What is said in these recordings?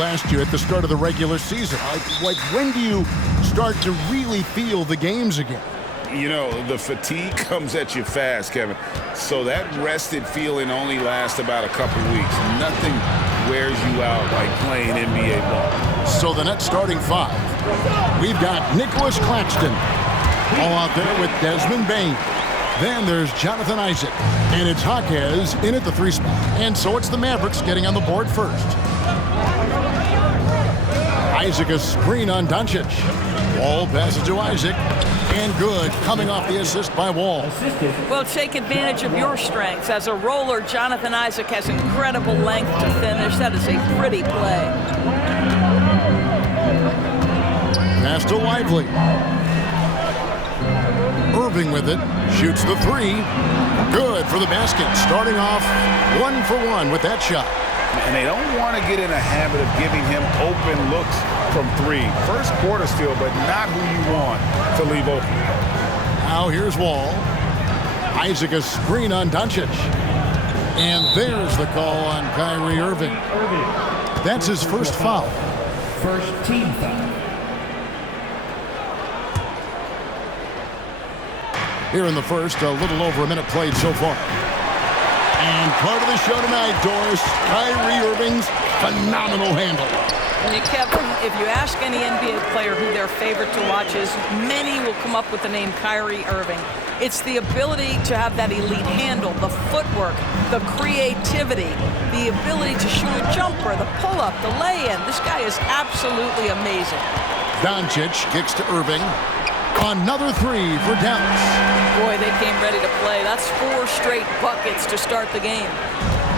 last year at the start of the regular season? Like when do you start to really feel the games again? You know, the fatigue comes at you fast, Kevin. So that rested feeling only lasts about a couple weeks. Nothing wears you out like playing NBA ball. So the Nets starting five. We've got Nicholas Claxton. All out there with Desmond Bane. Then there's Jonathan Isaac. And it's Jaquez in at the 3 spot. And so it's the Mavericks getting on the board first. Isaac a screen on Doncic. Wall passes to Isaac. And good, coming off the assist by Wall. Well, take advantage of your strengths. As a roller, Jonathan Isaac has incredible length to finish. That is a pretty play. Pass to Lively. Irving with it. Shoots the 3. Good for the basket. Starting off 1 for 1 with that shot. And they don't want to get in a habit of giving him open looks from 3. First quarter still, but not who you want to leave open. Now here's Wall. Isaac a screen on Doncic. And there's the call on Kyrie Irving. That's his first foul. First team foul. Here in the first, a little over a minute played so far. And part of the show tonight, Doris, Kyrie Irving's phenomenal handle. And Kevin, if you ask any NBA player who their favorite to watch is, many will come up with the name Kyrie Irving. It's the ability to have that elite handle, the footwork, the creativity, the ability to shoot a jumper, the pull-up, the lay-in. This guy is absolutely amazing. Doncic kicks to Irving. Another 3 for Dallas. Boy, they came ready to play. That's 4 straight buckets to start the game.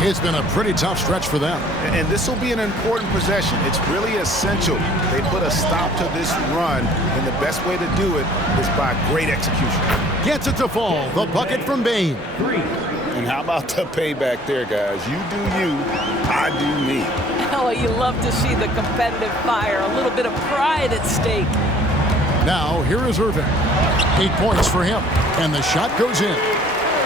It's been a pretty tough stretch for them. And this will be an important possession. It's really essential. They put a stop to this run, and the best way to do it is by great execution. Gets it to fall. The bucket from Bane. 3. And how about the payback there, guys? You do you, I do me. Oh, you love to see the competitive fire. A little bit of pride at stake. Now, here is Irving. 8 points for him. And the shot goes in.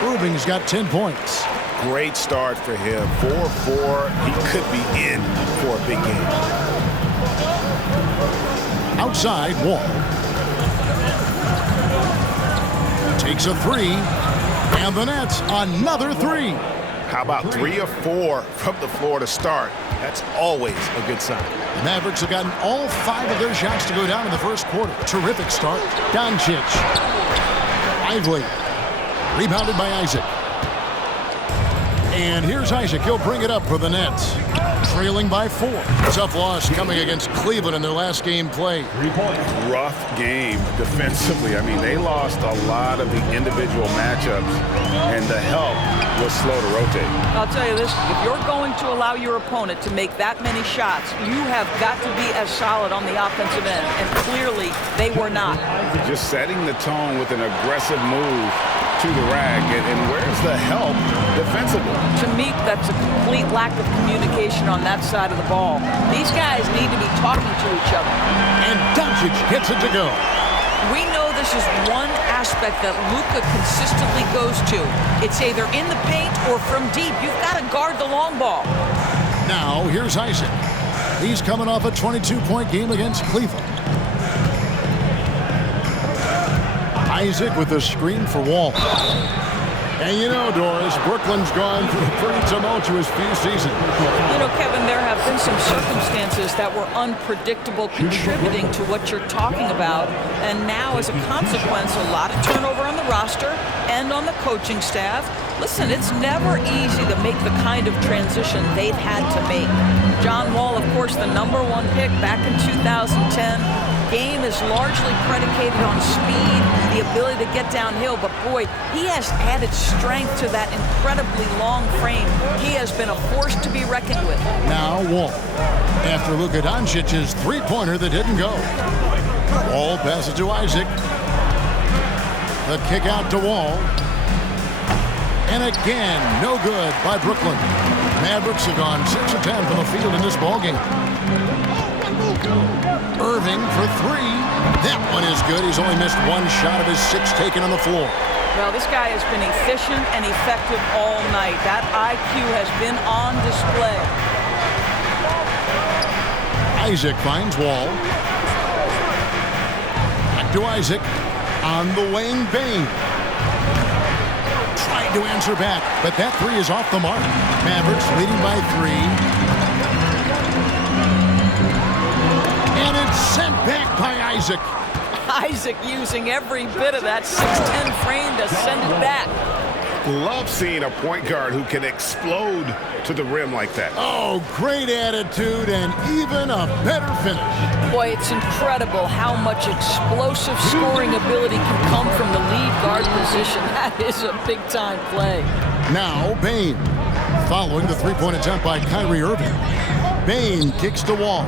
Irving's got 10 points. Great start for him. 4-4. He could be in for a big game. Outside, Wall. Takes a 3. And the Nets, another 3. How about 3 or 4 from the floor to start? That's always a good sign. The Mavericks have gotten all 5 of their shots to go down in the first quarter. Terrific start. Doncic. Lively. Rebounded by Isaac. And here's Isaac. He'll bring it up for the Nets. Trailing by 4. Tough loss coming against Cleveland in their last game played. 3 points. Rough game defensively. I mean, they lost a lot of the individual matchups, and the help was slow to rotate. I'll tell you this, if you're going to allow your opponent to make that many shots, you have got to be as solid on the offensive end, and clearly they were not. Just setting the tone with an aggressive move to the rack, and where's the help defensively? To me, that's a complete lack of communication on that side of the ball. These guys need to be talking to each other. And Doncic gets it to go. We know this is one aspect that Luka consistently goes to. It's either in the paint or from deep. You've got to guard the long ball. Now, here's Isaac. He's coming off a 22-point game against Cleveland. Isaac with the screen for Wall. And you know, Doris, Brooklyn's gone through a pretty tumultuous few seasons. You know, Kevin, there have been some circumstances that were unpredictable contributing to what you're talking about. And now, as a consequence, a lot of turnover on the roster and on the coaching staff. Listen, it's never easy to make the kind of transition they've had to make. John Wall, of course, the #1 pick back in 2010. Game is largely predicated on speed, the ability to get downhill, but boy, he has added strength to that incredibly long frame. He has been a force to be reckoned with. Now Wall. After Luka Doncic's 3-pointer that didn't go. Wall passes to Isaac. The kick out to Wall. And again, no good by Brooklyn. Mavericks have gone 6 of 10 from the field in this ballgame. Irving for 3. That one is good. He's only missed 1 shot of his 6 taken on the floor. Well, this guy has been efficient and effective all night. That IQ has been on display. Isaac finds Wall. Back to Isaac. On the wing, Bain. Tried to answer back, but that three is off the mark. Mavericks leading by 3. And it's sent back by Isaac. Isaac using every bit of that 6'10 frame to send it back. Love seeing a point guard who can explode to the rim like that. Oh, great attitude and even a better finish. Boy, it's incredible how much explosive scoring ability can come from the lead guard position. That is a big-time play. Now, Bain. Following the three-point attempt by Kyrie Irving. Bain kicks to Wall.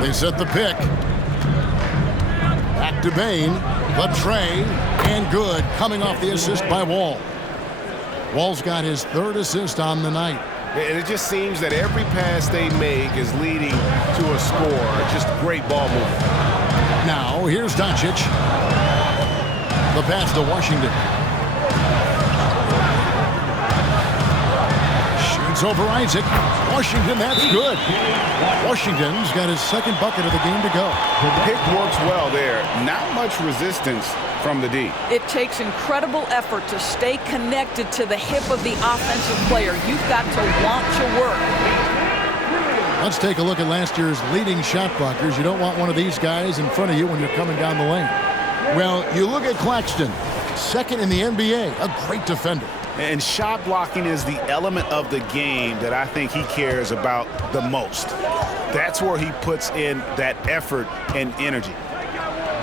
They set the pick. Back to Bain. The tray. And good, coming off the assist by Wall. Wall's got his 3rd assist on the night. And it just seems that every pass they make is leading to a score. Just great ball movement. Now, here's Doncic. The pass to Washington. Shoots over Isaac. Washington, that's good. Washington's got his 2nd bucket of the game to go. The pick works well there. Not much resistance from the D. It takes incredible effort to stay connected to the hip of the offensive player. You've got to want to work. Let's take a look at last year's leading shot blockers. You don't want one of these guys in front of you when you're coming down the lane. Well, you look at Claxton, 2nd in the NBA, a great defender. And shot blocking is the element of the game that I think he cares about the most. That's where he puts in that effort and energy.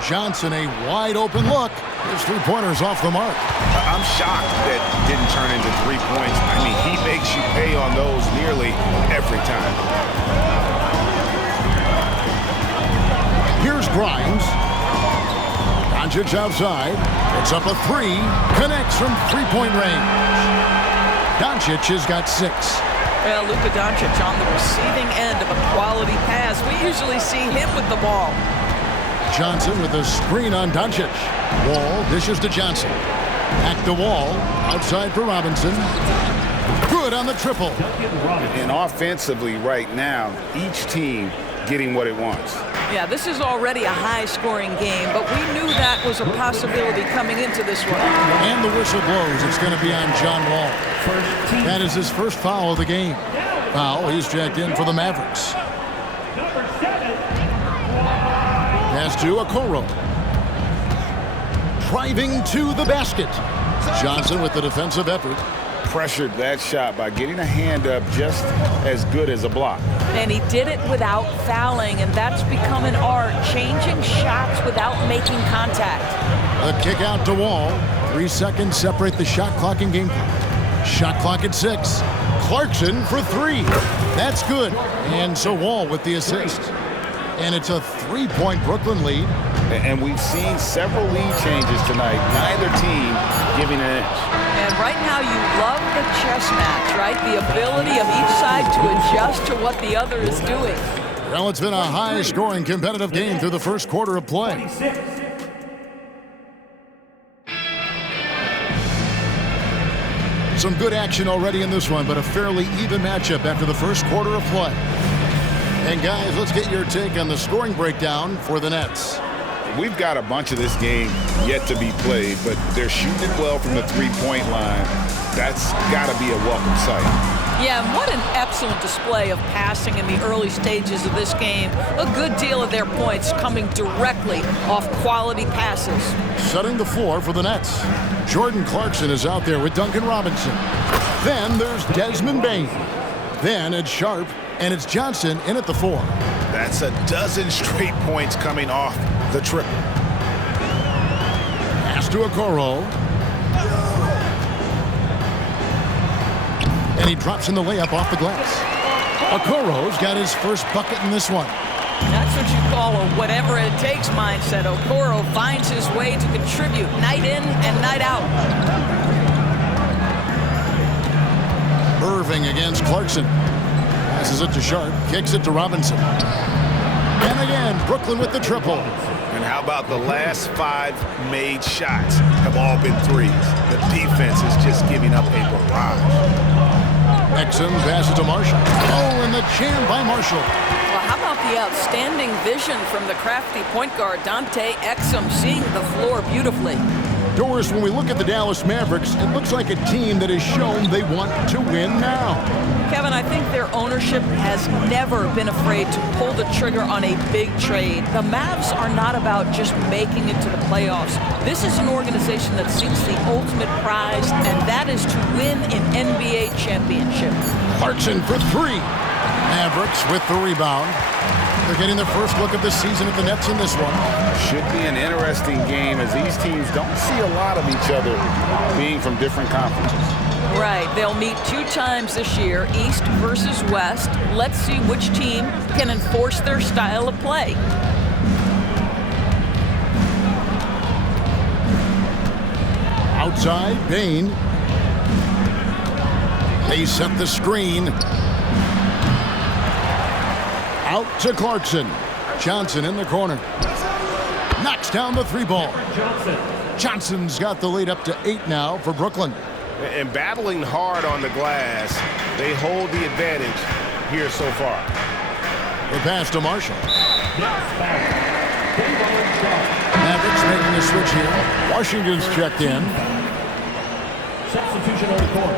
Johnson, a wide open look. His 3-pointer's off the mark. I'm shocked that didn't turn into 3 points. I mean, he makes you pay on those nearly every time. Here's Grimes. Doncic outside. It's up a 3. Connects from 3-point range. Doncic has got 6. Well, Luka Doncic on the receiving end of a quality pass. We usually see him with the ball. Johnson with a screen on Doncic. Wall dishes to Johnson. Back to Wall. Outside for Robinson. Good on the triple. And offensively right now, each team getting what it wants. Yeah, this is already a high-scoring game, but we knew that was a possibility coming into this one. And the whistle blows. It's going to be on John Wall. That is his first foul of the game. Foul, he's checked in for the Mavericks. Pass to Okoro. Driving to the basket. Johnson with the defensive effort. Pressured that shot by getting a hand up just as good as a block. And he did it without fouling, and that's become an art, changing shots without making contact. A kick out to Wall. 3 seconds separate the shot clock and game clock. Shot clock at 6. Clarkson for 3. That's good. And so Wall with the assist. And it's a 3-point Brooklyn lead. And we've seen several lead changes tonight. Neither team giving an inch. And right now you love the chess match, right? The ability of each side to adjust to what the other is doing. Well, it's been a high-scoring competitive game through the first quarter of play. Some good action already in this one, but a fairly even matchup after the first quarter of play. And guys, let's get your take on the scoring breakdown for the Nets. We've got a bunch of this game yet to be played, but they're shooting it well from the 3-point line. That's got to be a welcome sight. Yeah, and what an excellent display of passing in the early stages of this game. A good deal of their points coming directly off quality passes. Setting the floor for the Nets. Jordan Clarkson is out there with Duncan Robinson. Then there's Desmond Bain. Then it's Sharp, and it's Johnson in at the 4. That's a dozen straight points coming off the triple. Pass to Okoro. And he drops in the layup off the glass. Okoro's got his first bucket in this one. That's what you call a whatever it takes mindset. Okoro finds his way to contribute night in and night out. Irving against Clarkson. Passes it to Sharp. Kicks it to Robinson. And again, Brooklyn with the triple. And how about the last 5 made shots have all been threes? The defense is just giving up a barrage. Exum passes to Marshall. Oh, and the jam by Marshall. Well, how about the outstanding vision from the crafty point guard, Dante Exum, seeing the floor beautifully. Doris, when we look at the Dallas Mavericks, it looks like a team that has shown they want to win now. Kevin, I think their ownership has never been afraid to pull the trigger on a big trade. The Mavs are not about just making it to the playoffs. This is an organization that seeks the ultimate prize, and that is to win an NBA championship. Clarkson for three. Mavericks with the rebound. They're getting their first look of the season at the Nets in this one. Should be an interesting game as these teams don't see a lot of each other being from different conferences. Right. They'll meet 2 times this year, East versus West. Let's see which team can enforce their style of play. Outside, Bain. They set the screen. Out to Clarkson. Johnson in the corner. Knocks down the 3 ball. Johnson's got the lead up to 8 now for Brooklyn. And battling hard on the glass, they hold the advantage here so far. The pass to Marshall. Mavericks making a switch here. Washington's checked in. Substitution on the court.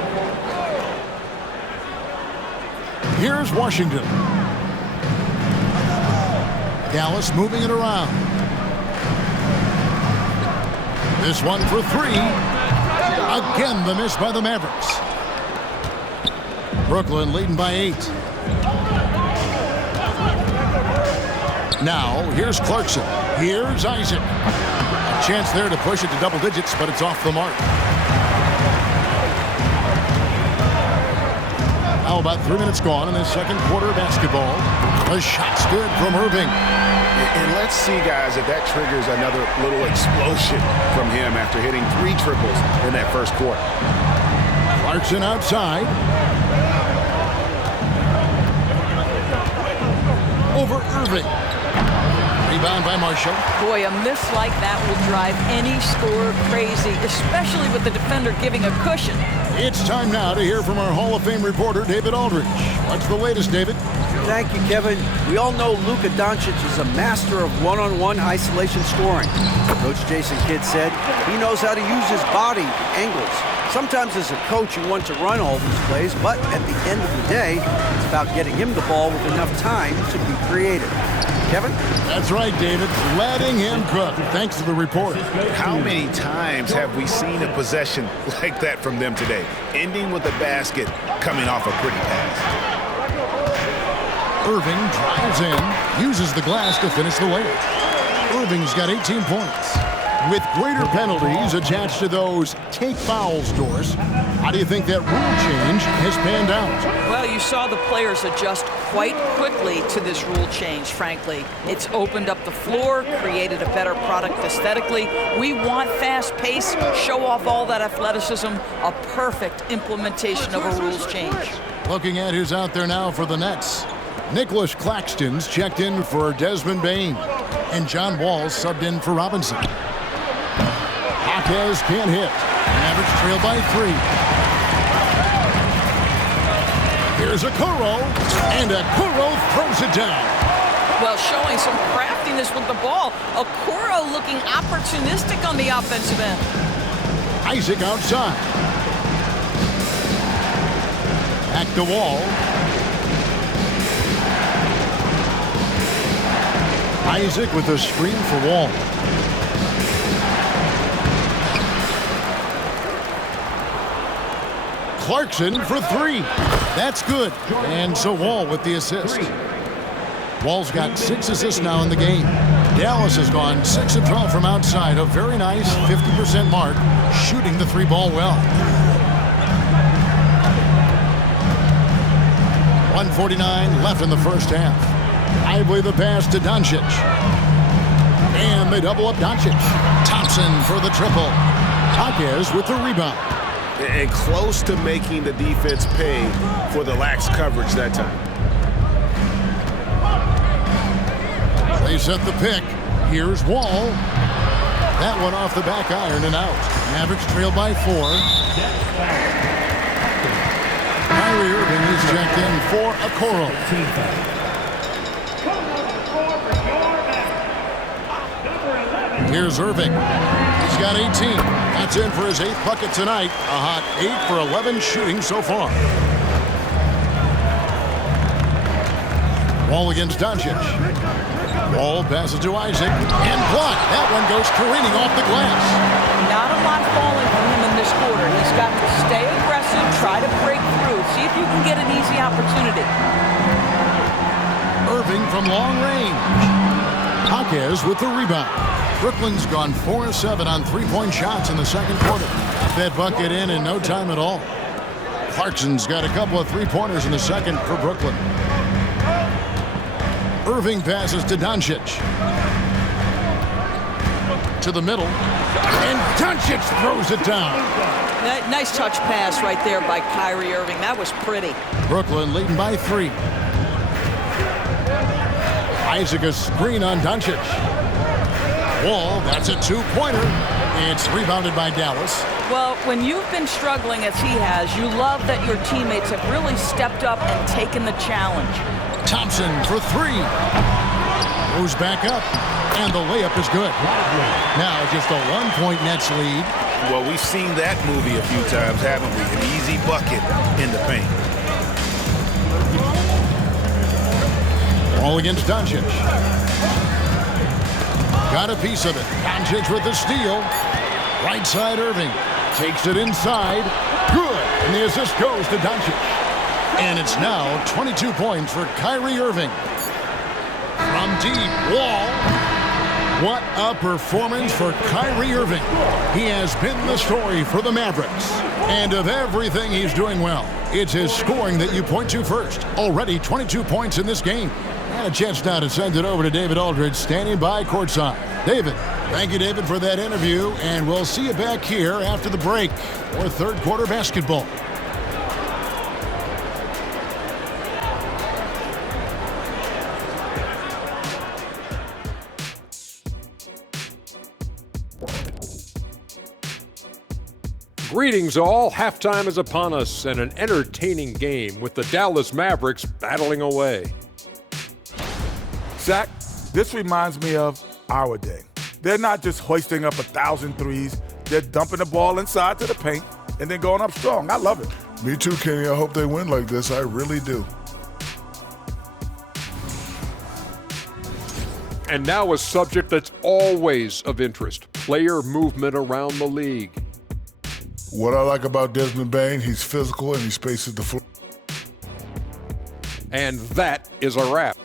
Here's Washington. Dallas moving it around. This one for 3. Again, the miss by the Mavericks. Brooklyn leading by 8. Now, here's Clarkson. Here's Isaac. A chance there to push it to double digits, but it's off the mark. Now about 3 minutes gone in the second quarter of basketball. The shot's good from Irving. And let's see, guys, if that triggers another little explosion from him after hitting 3 triples in that first quarter. Clarkson outside. Over Irving. Rebound by Marshall. Boy, a miss like that will drive any scorer crazy, especially with the defender giving a cushion. It's time now to hear from our Hall of Fame reporter, David Aldridge. What's the latest, David? Thank you, Kevin. We all know Luka Doncic is a master of one-on-one isolation scoring. Coach Jason Kidd said he knows how to use his body, angles. Sometimes as a coach you want to run all these plays, but at the end of the day, it's about getting him the ball with enough time to be creative. Kevin? That's right, David. Letting him cook. Thanks to the report. How many times have we seen a possession like that from them today? Ending with a basket, coming off a pretty pass. Irving drives in, uses the glass to finish the layup. Irving's got 18 points. With greater penalties attached to those take fouls, Doris, how do you think that rule change has panned out? Well, you saw the players adjust quite quickly to this rule change, frankly. It's opened up the floor, created a better product aesthetically. We want fast pace, show off all that athleticism, a perfect implementation of a rules change. Looking at who's out there now for the Nets. Nicholas Claxton's checked in for Desmond Bain, and John Wall subbed in for Robinson. Hawkes can't hit. Mavericks trail by 3. Here's Okoro, and Okoro throws it down. Well, showing some craftiness with the ball. Okoro looking opportunistic on the offensive end. Isaac outside. Back to Wall. Isaac with a screen for Wall. Clarkson for 3. That's good. And so Wall with the assist. Wall's got 6 assists now in the game. Dallas has gone 6 of 12 from outside. A very nice 50% mark, shooting the 3 ball well. 1:49 left in the first half. Lively the pass to Doncic. And they double up Doncic. Thompson for the triple. Hawkes with the rebound. And close to making the defense pay for the lax coverage that time. They set the pick. Here's Wall. That one off the back iron and out. Mavericks trail by 4. Kyrie Irving is checked in for Okoro. Here's Irving. He's got 18. That's in for his 8th bucket tonight. A hot 8 for 11 shooting so far. Wall against Doncic. Wall passes to Isaac and blocked. That one goes careening off the glass. Not a lot falling from him in this quarter. He's got to stay aggressive, try to break through, see if you can get an easy opportunity. Irving from long range. Jaquez with the rebound. Brooklyn's gone 4-7 on three-point shots in the second quarter. Got that bucket in no time at all. Clarkson's got a couple of three-pointers in the second for Brooklyn. Irving passes to Doncic. To the middle. And Doncic throws it down. Nice touch pass right there by Kyrie Irving. That was pretty. Brooklyn leading by 3. Isaac a screen on Doncic. Wall, that's a 2-pointer. It's rebounded by Dallas. Well, when you've been struggling as he has, you love that your teammates have really stepped up and taken the challenge. Thompson for 3. Goes back up, and the layup is good. Now just a 1-point Nets lead. Well, we've seen that movie a few times, haven't we? An easy bucket in the paint. All against Doncic. Got a piece of it. Doncic with the steal. Right side Irving. Takes it inside. Good. And the assist goes to Doncic. And it's now 22 points for Kyrie Irving. From deep, Wall. What a performance for Kyrie Irving. He has been the story for the Mavericks. And of everything he's doing well, it's his scoring that you point to first. Already 22 points in this game. And a chance now to send it over to David Aldridge, standing by courtside. David, thank you, David, for that interview. And we'll see you back here after the break for third quarter basketball. Greetings all, halftime is upon us and an entertaining game with the Dallas Mavericks battling away. Zach, this reminds me of our day. They're not just hoisting up 1,000 threes, they're dumping the ball inside to the paint and then going up strong. I love it. Me too, Kenny. I hope they win like this. I really do. And now a subject that's always of interest, player movement around the league. What I like about Desmond Bane, he's physical and he spaces the floor. And that is a wrap.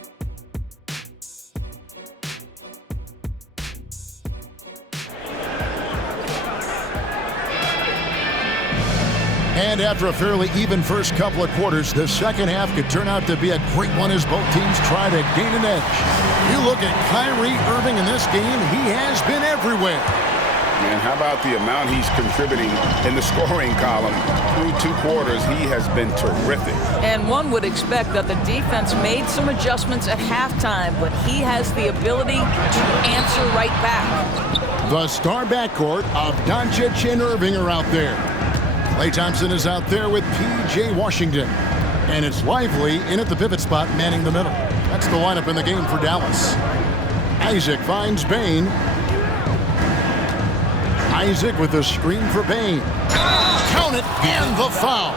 And after a fairly even first couple of quarters, the second half could turn out to be a great one as both teams try to gain an edge. You look at Kyrie Irving in this game, he has been everywhere. Man, how about the amount he's contributing in the scoring column? Through 2 quarters, he has been terrific. And one would expect that the defense made some adjustments at halftime, but he has the ability to answer right back. The star backcourt of Doncic and Irving are out there. Klay Thompson is out there with P.J. Washington. And it's Lively in at the pivot spot, manning the middle. That's the lineup in the game for Dallas. Isaac finds Bane. Isaac with the screen for Bane. Count it, and the foul.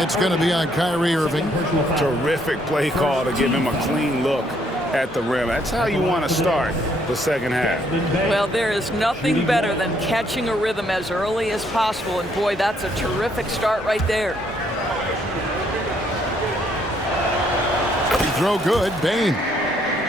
It's going to be on Kyrie Irving. Terrific play call to give him a clean look at the rim. That's how you want to start the second half. Well, there is nothing better than catching a rhythm as early as possible, and boy, that's a terrific start right there. Free throw good, Bane.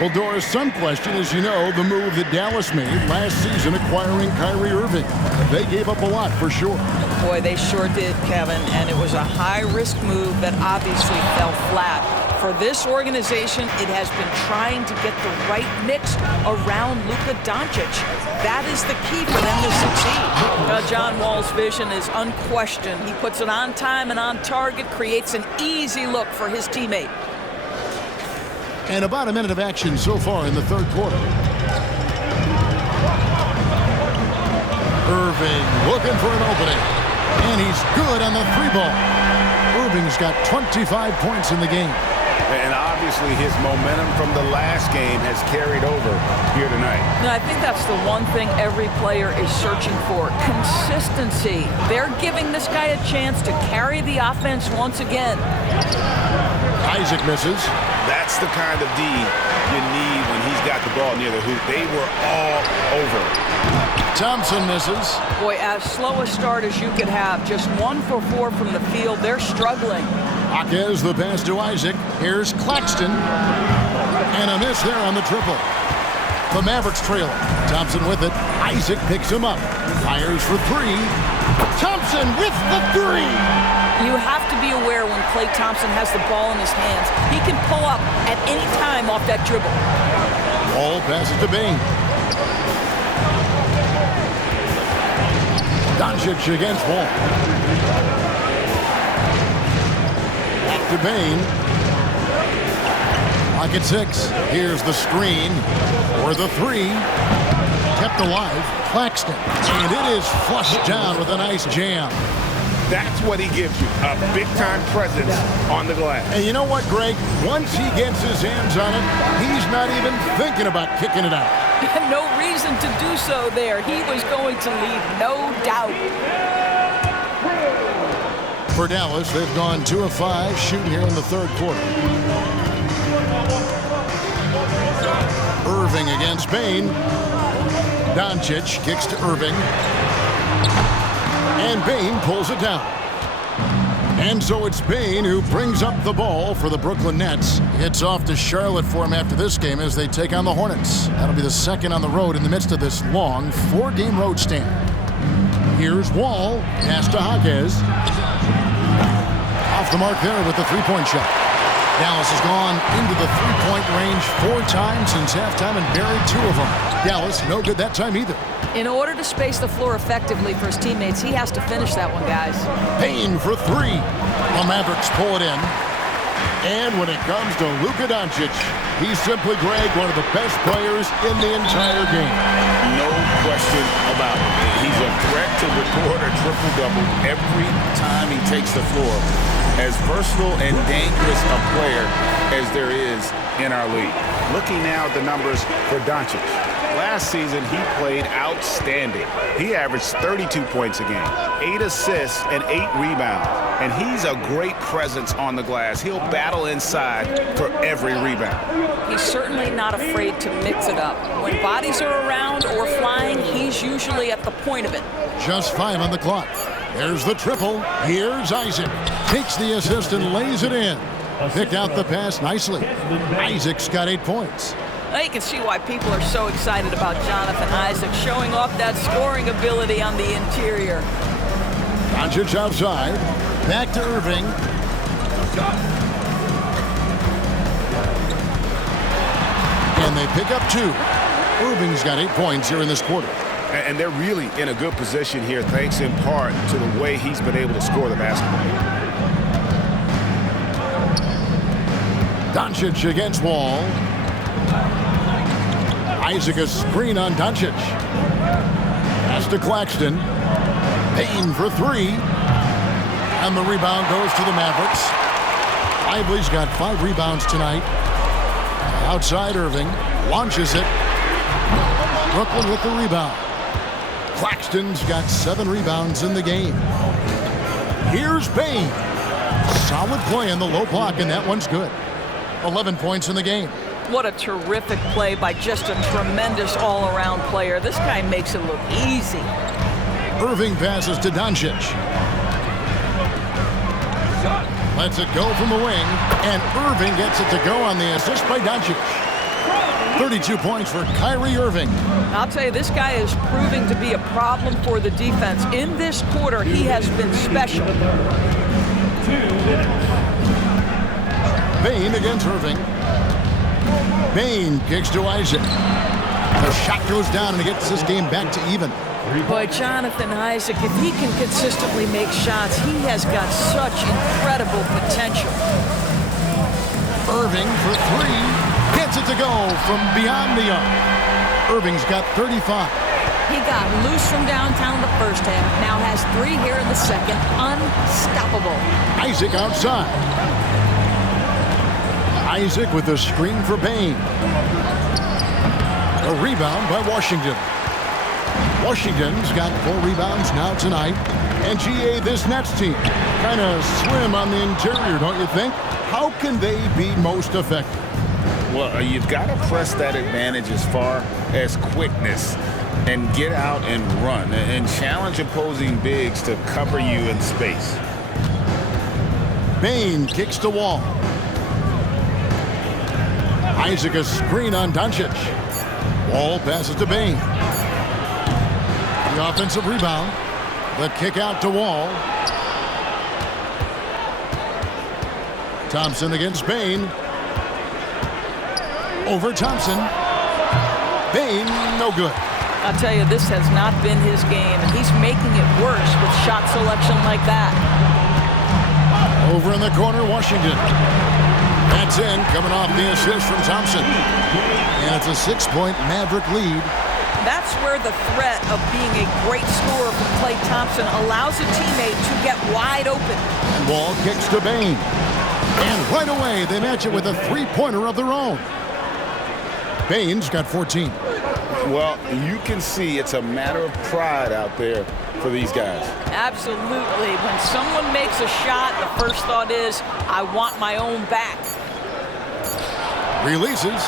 Well, Doris, some question, as you know, the move that Dallas made last season acquiring Kyrie Irving. They gave up a lot for sure. Boy, they sure did, Kevin, and it was a high-risk move that obviously fell flat. For this organization, it has been trying to get the right mix around Luka Doncic. That is the key for them to succeed. John Wall's vision is unquestioned. He puts it on time and on target, creates an easy look for his teammate. And about a minute of action so far in the third quarter. Irving looking for an opening. And he's good on the 3 ball. Irving's got 25 points in the game. And obviously his momentum from the last game has carried over here tonight. No, I think that's the one thing every player is searching for, consistency. They're giving this guy a chance to carry the offense once again. Isaac misses. That's the kind of D you need when he's got the ball near the hoop. They were all over. Thompson misses. Boy, as slow a start as you could have. Just 1 for 4 from the field. They're struggling. Jaquez the pass to Isaac. Here's Claxton. And a miss there on the triple. The Mavericks trail. Thompson with it. Isaac picks him up. Fires for 3. Thompson with the 3. You have to be aware when Klay Thompson has the ball in his hands. He can pull up at any time off that dribble. Ball passes to Bane. Doncic against Wall. Back to Bane. Lock at 6. Here's the screen for the 3. Kept alive. Claxton. And it is flushed down with a nice jam. That's what he gives you, a big-time presence on the glass. And you know what, Greg? Once he gets his hands on it, he's not even thinking about kicking it out. No reason to do so there. He was going to lead, no doubt. For Dallas, they've gone 2 of 5 shooting here in the third quarter. Irving against Bane. Doncic kicks to Irving. And Bane pulls it down. And so it's Bane who brings up the ball for the Brooklyn Nets. It's off to Charlotte for him after this game as they take on the Hornets. That'll be the second on the road in the midst of this long 4-game road stand. Here's Wall. Pass to Jaquez. Off the mark there with the three-point shot. Dallas has gone into the three-point range 4 times since halftime and buried 2 of them. Dallas no good that time either. In order to space the floor effectively for his teammates, he has to finish that one, guys. Payne for 3. The Mavericks pull it in. And when it comes to Luka Doncic, he's simply, Greg, one of the best players in the entire game. No question about it. He's a threat to record a triple-double every time he takes the floor. As versatile and dangerous a player as there is in our league. Looking now at the numbers for Doncic. Last season, he played outstanding. He averaged 32 points a game, 8 assists, and 8 rebounds. And he's a great presence on the glass. He'll battle inside for every rebound. He's certainly not afraid to mix it up. When bodies are around or flying, he's usually at the point of it. Just 5 on the clock. There's the triple. Here's Isaac. Takes the assist and lays it in. Picked out the pass nicely. Isaac's got 8 points. Now you can see why people are so excited about Jonathan Isaac showing off that scoring ability on the interior. Doncic outside. Back to Irving. And they pick up 2. Irving's got 8 points here in this quarter. And they're really in a good position here, thanks in part to the way he's been able to score the basketball. Doncic against Wall. Isaac a screen on Doncic. Pass to Claxton. Payne for 3. And the rebound goes to the Mavericks. Lively's got 5 rebounds tonight. Outside Irving. Launches it. Brooklyn with the rebound. Claxton's got 7 rebounds in the game. Here's Payne. Solid play in the low block, and that one's good. 11 points in the game. What a terrific play by just a tremendous all-around player. This guy makes it look easy. Irving passes to Doncic. Lets it go from the wing, and Irving gets it to go on the assist by Doncic. 32 points for Kyrie Irving. I'll tell you, this guy is proving to be a problem for the defense. In this quarter, he has been special. Bane against Irving. Bane kicks to Isaac. The shot goes down and he gets this game back to even. Boy, Jonathan Isaac, if he can consistently make shots, he has got such incredible potential. Irving for 3. Gets it to go from beyond the arc. Irving's got 35. He got loose from downtown the first half. Now has 3 here in the second. Unstoppable. Isaac outside. Isaac with the screen for Bain. A rebound by Washington. Washington's got 4 rebounds now tonight. And GA, this Nets team, kind of slim on the interior, don't you think? How can they be most effective? Well, you've got to press that advantage as far as quickness and get out and run and challenge opposing bigs to cover you in space. Bain kicks the wall. Isaac a screen on Doncic. Wall passes to Bain. The offensive rebound. The kick out to Wall. Thompson against Bain. Over Thompson. Bain, no good. I'll tell you, this has not been his game, and he's making it worse with shot selection like that. Over in the corner, Washington. That's in, coming off the assist from Thompson. And it's a 6-point Maverick lead. That's where the threat of being a great scorer from Klay Thompson allows a teammate to get wide open. Wall kicks to Bain. And right away, they match it with a 3-pointer of their own. Bain's got 14. Well, you can see it's a matter of pride out there for these guys. Absolutely. When someone makes a shot, the first thought is, I want my own back. Releases.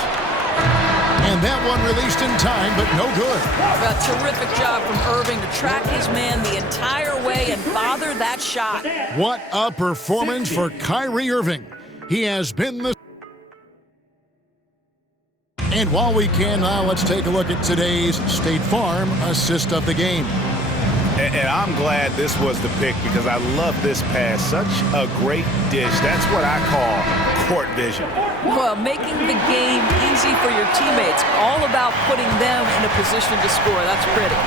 And that one released in time, but no good. A terrific job from Irving to track his man the entire way and bother that shot. What a performance for Kyrie Irving. He has been the... And while we can now, let's take a look at today's State Farm assist of the game. And I'm glad this was the pick because I love this pass. Such a great dish. That's what I call court vision. Well, making the game easy for your teammates. All about putting them in a position to score. That's pretty.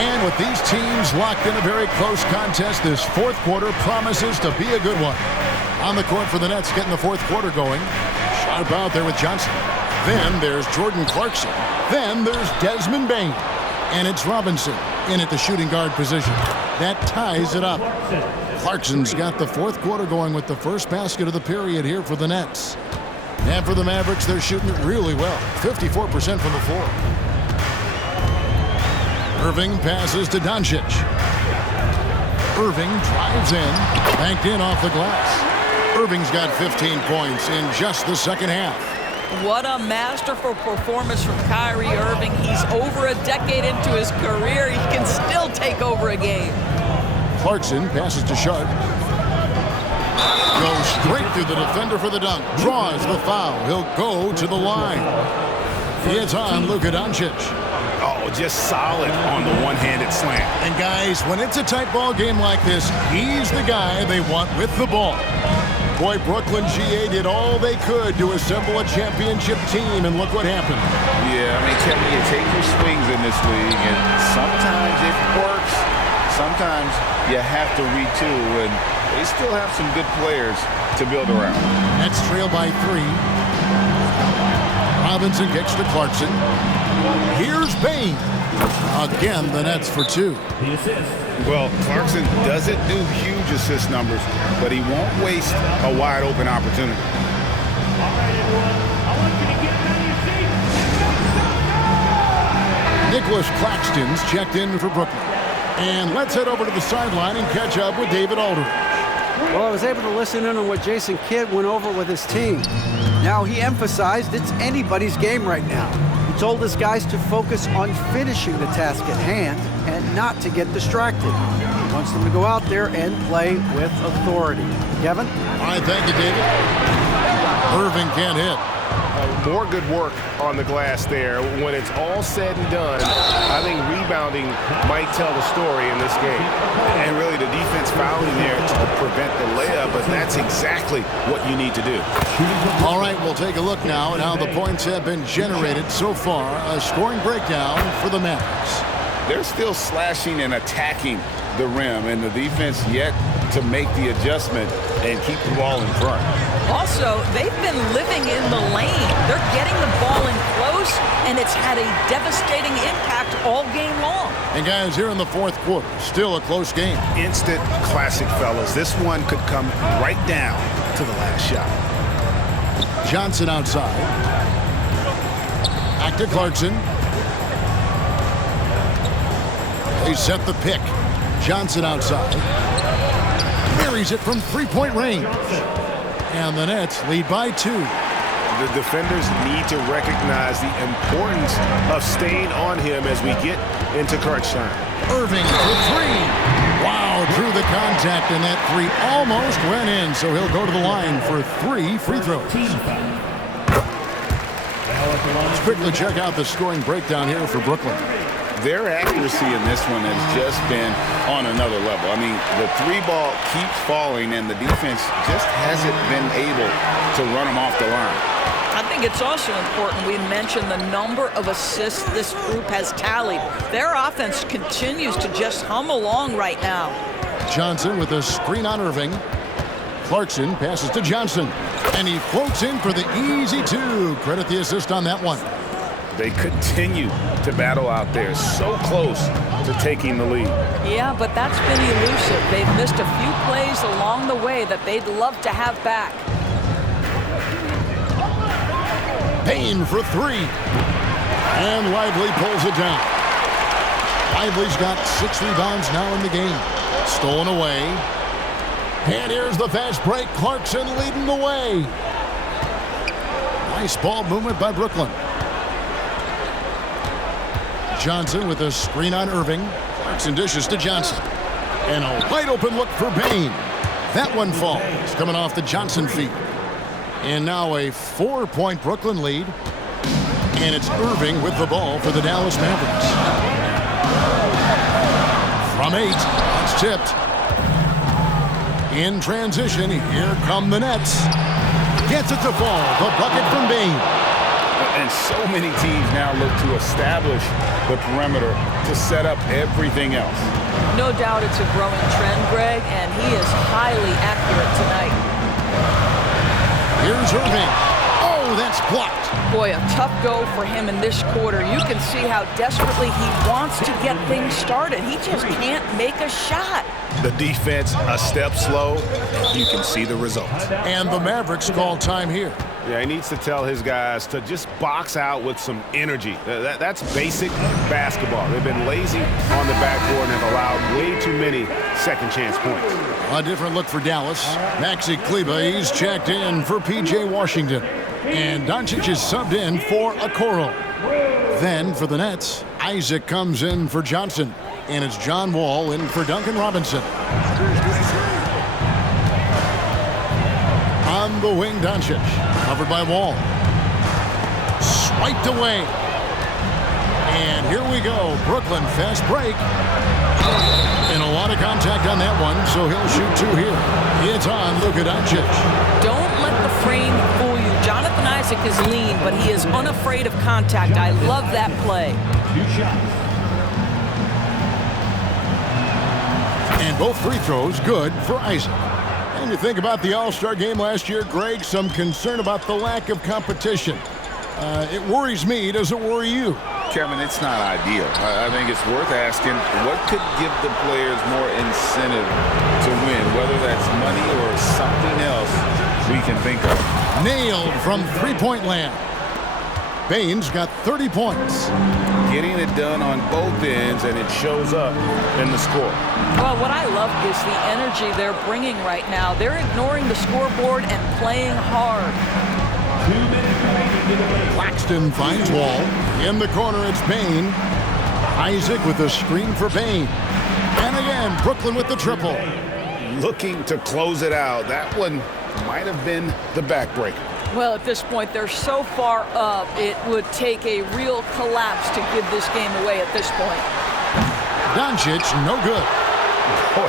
And with these teams locked in a very close contest, this fourth quarter promises to be a good one. On the court for the Nets, getting the fourth quarter going. Sharp out there with Johnson. Then there's Jordan Clarkson. Then there's Desmond Bain. And it's Robinson in at the shooting guard position. That ties it up. Clarkson's got the fourth quarter going with the first basket of the period here for the Nets. And for the Mavericks, they're shooting it really well. 54% from the floor. Irving passes to Doncic. Irving drives in, banked in off the glass. Irving's got 15 points in just the second half. What a masterful performance from Kyrie Irving. He's over a decade into his career. He can still take over a game. Clarkson passes to Sharp. Goes straight through the defender for the dunk. Draws the foul. He'll go to the line. It's on Luka Doncic. Oh, just solid on the one-handed slam. And guys, when it's a tight ball game like this, he's the guy they want with the ball. Boy, Brooklyn GA did all they could to assemble a championship team, and look what happened. Yeah, I mean, Kevin, you take your swings in this league, and sometimes it works. Sometimes you have to retool, and they still have some good players to build around. Nets trail by 3. Robinson kicks to Clarkson. Here's Bain. Again, the Nets for 2. Well, Clarkson doesn't do huge assist numbers, but he won't waste a wide open opportunity. Nicholas Claxton's checked in for Brooklyn. And let's head over to the sideline and catch up with David Aldridge. Well, I was able to listen in on what Jason Kidd went over with his team. Now, he emphasized it's anybody's game right now. He told his guys to focus on finishing the task at hand and not to get distracted. He wants them to go out there and play with authority. Kevin? All right, thank you, David. Irving can't hit. More good work on the glass there. When it's all said and done, I think rebounding might tell the story in this game. And really, the defense fouling there to prevent the layup, but that's exactly what you need to do. All right, we'll take a look now at how the points have been generated so far. A scoring breakdown for the Mavericks. They're still slashing and attacking the rim, and the defense yet to make the adjustment and keep the ball in front. Also, they've been living in the lane. They're getting the ball in close and it's had a devastating impact all game long. And guys, here in the fourth quarter, still a close game. Instant classic, fellas. This one could come right down to the last shot. Johnson outside. Back to Clarkson. They set the pick. Johnson outside. Buries it from three-point range. And the Nets lead by 2. The defenders need to recognize the importance of staying on him as we get into crunch time. Irving for 3. Wow, drew the contact, and that 3 almost went in, so he'll go to the line for 3 free throws. Let's quickly check out the scoring breakdown here for Brooklyn. Their accuracy in this one has just been on another level. I mean, the 3 ball keeps falling, and the defense just hasn't been able to run them off the line. I think it's also important we mention the number of assists this group has tallied. Their offense continues to just hum along right now. Johnson with a screen on Irving. Clarkson passes to Johnson, and he floats in for the easy 2. Credit the assist on that one. They continue to battle out there, so close to taking the lead. Yeah, but that's been elusive. They've missed a few plays along the way that they'd love to have back. Payne for 3. And Lively pulls it down. Lively's got 6 rebounds now in the game. Stolen away. And here's the fast break. Clarkson leading the way. Nice ball movement by Brooklyn. Johnson with a screen on Irving. Clarkson dishes to Johnson. And a wide open look for Payne. That one falls, coming off the Johnson feet. And now a 4-point Brooklyn lead. And it's Irving with the ball for the Dallas Mavericks. From 8, it's tipped. In transition, here come the Nets. Gets it to fall. The bucket from Payne. And so many teams now look to establish the perimeter to set up everything else. No doubt it's a growing trend, Greg, and he is highly accurate tonight. Here's Irving. Oh, that's blocked. Boy, a tough go for him in this quarter. You can see how desperately he wants to get things started. He just can't make a shot. The defense a step slow. You can see the result. And the Mavericks call time here. Yeah, he needs to tell his guys to just box out with some energy. That's basic basketball. They've been lazy on the backboard and have allowed way too many second chance points. A different look for Dallas. Maxi Kleber, he's checked in for P.J. Washington. And Doncic is subbed in for Okoro. Then for the Nets, Isaac comes in for Johnson. And it's John Wall in for Duncan Robinson. On the wing, Doncic. Covered by Wall. Swiped away. And here we go. Brooklyn fast break. And a lot of contact on that one, so he'll shoot 2 here. It's on Luka Doncic. Don't let the frame fool you. Jonathan Isaac is lean, but he is unafraid of contact. I love that play. 2 shots. And both free throws good for Isaac. And you think about the All-Star game last year, Greg, some concern about the lack of competition. It worries me. Does it worry you? Kevin, it's not ideal. I think it's worth asking what could give the players more incentive to win, whether that's money or something else we can think of. Nailed from three-point land. Payne's got 30 points. Getting it done on both ends, and it shows up in the score. Well, what I love is the energy they're bringing right now. They're ignoring the scoreboard and playing hard. 2 minutes remaining. Claxton finds Wall. In the corner, it's Payne. Isaac with a screen for Payne. And again, Brooklyn with the triple. Looking to close it out. That one might have been the backbreaker. Well, at this point, they're so far up, it would take a real collapse to give this game away at this point. Doncic, no good. Boy,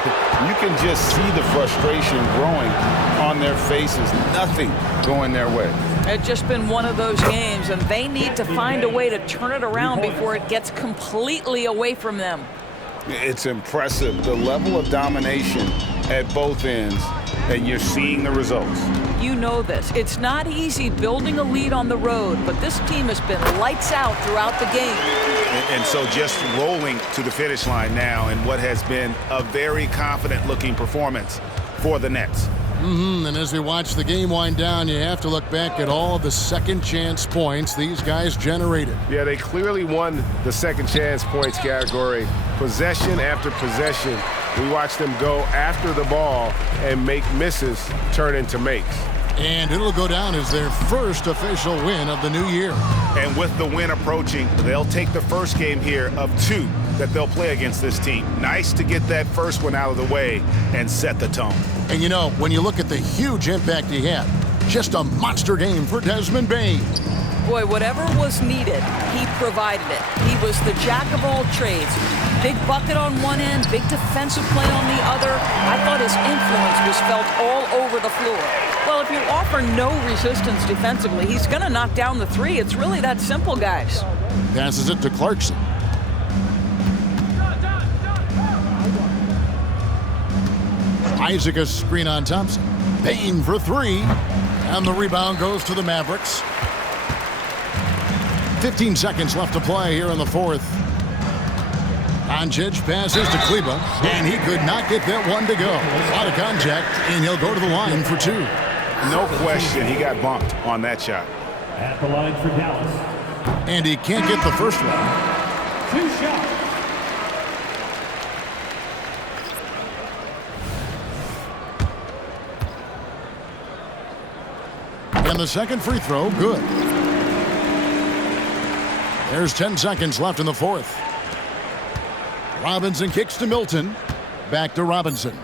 you can just see the frustration growing on their faces. Nothing going their way. It's just been one of those games, and they need to find a way to turn it around before it gets completely away from them. It's impressive, the level of domination at both ends, and you're seeing the results. You know this. It's not easy building a lead on the road, but this team has been lights out throughout the game. And so just rolling to the finish line now in what has been a very confident-looking performance for the Nets. And as we watch the game wind down, you have to look back at all the second chance points these guys generated. Yeah, they clearly won the second chance points category. Possession after possession, we watched them go after the ball and make misses turn into makes. And it'll go down as their first official win of the new year. And with the win approaching, they'll take the first game here of 2 that they'll play against this team. Nice to get that first one out of the way and set the tone. And you know, when you look at the huge impact he had, just a monster game for Desmond Bane. Boy, whatever was needed, he provided it. He was the jack of all trades. Big bucket on one end, big defensive play on the other. I thought his influence was felt all over the floor. Well, if you offer no resistance defensively, he's going to knock down the three. It's really that simple, guys. Passes it to Clarkson. Isaac a screen on Thompson. Bane for 3. And the rebound goes to the Mavericks. 15 seconds left to play here in the fourth. Doncic passes to Kleba, and he could not get that one to go. A lot of contact, and he'll go to the line for 2. No question, he got bumped on that shot. At the line for Dallas. And he can't get the first one. 2 shots. And the second free throw, good. There's 10 seconds left in the fourth. Robinson kicks to Milton. Back to Robinson.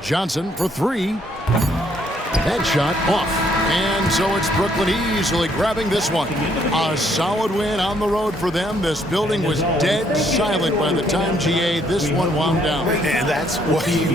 Johnson for 3. That shot off. And so it's Brooklyn easily grabbing this one. A solid win on the road for them. This building was dead silent by the time, GA, this one wound down. And that's what you